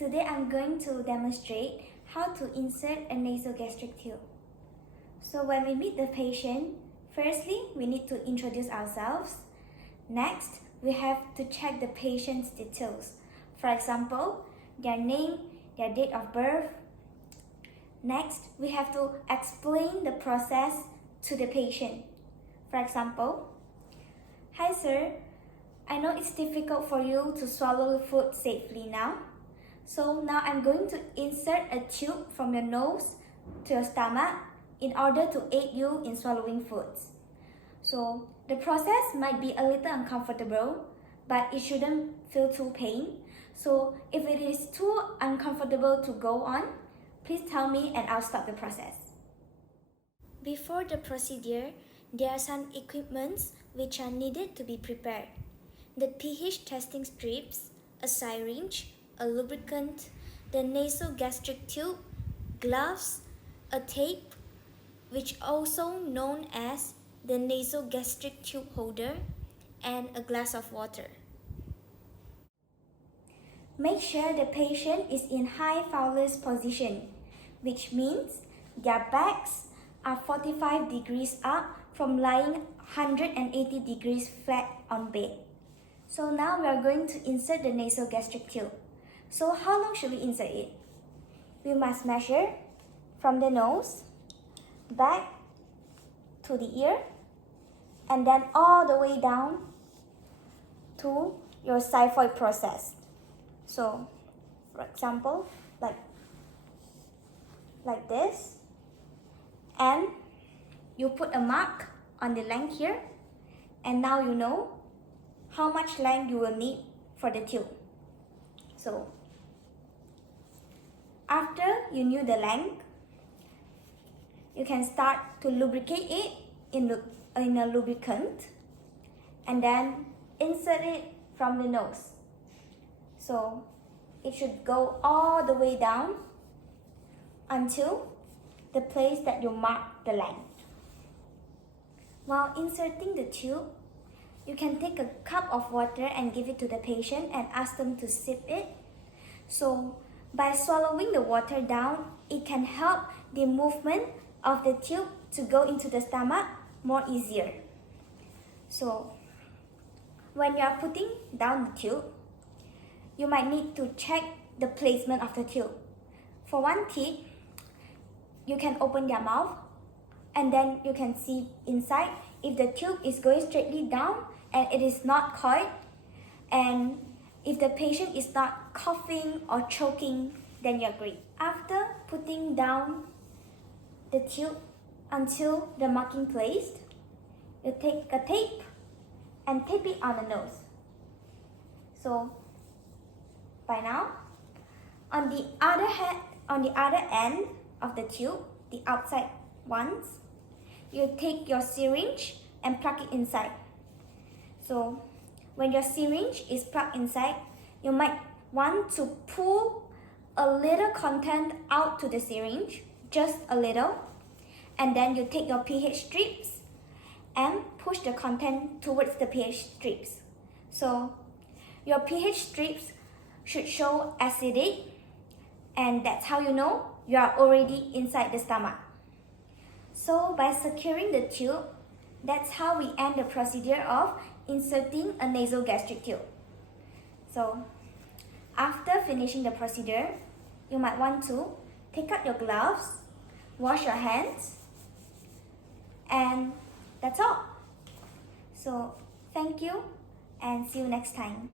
Today I'm going to demonstrate how to insert a nasogastric tube. So when we meet the patient, firstly we need to introduce ourselves. Next, we have to check the patient's details. For example, their name, their date of birth. Next, we have to explain the process to the patient. For example, "Hi sir, I know it's difficult for you to swallow food safely now. So now I'm going to insert a tube from your nose to your stomach in order to aid you in swallowing foods. So the process might be a little uncomfortable, but it shouldn't feel too pain. So if it is too uncomfortable to go on, please tell me and I'll stop the process." Before the procedure, there are some equipments which are needed to be prepared. The pH testing strips, a syringe, a lubricant, the nasogastric tube, gloves, a tape, which also known as the nasogastric tube holder, and a glass of water. Make sure the patient is in high Fowler's position, which means their backs are 45 degrees up from lying 180 degrees flat on bed. So now we are going to insert the nasogastric tube. So how long should we insert it? We must measure from the nose, back to the ear, and then all the way down to your xiphoid process. So, for example, like this, and you put a mark on the length here, and now you know how much length you will need for the tube. So, after you knew the length, you can start to lubricate it in a lubricant and then insert it from the nose. So it should go all the way down until the place that you mark the length. While inserting the tube, you can take a cup of water and give it to the patient and ask them to sip it. So by swallowing the water down, it can help the movement of the tube to go into the stomach more easier. So when you are putting down the tube, you might need to check the placement of the tube. For one tip, you can open their mouth and then you can see inside if the tube is going straightly down and it is not coiled, and if the patient is not coughing or choking, then you're great. After putting down the tube until the marking placed, you take a tape and tape it on the nose. So by now, on the other end of the tube, the outside ones, you take your syringe and plug it inside. So when your syringe is plugged inside, you might want to pull a little content out to the syringe, just a little, and then you take your pH strips and push the content towards the pH strips. So your pH strips should show acidic, and that's how you know you are already inside the stomach. So by securing the tube, that's how we end the procedure of inserting a nasogastric tube. So after finishing the procedure, you might want to take out your gloves, wash your hands, and that's all. So thank you and see you next time.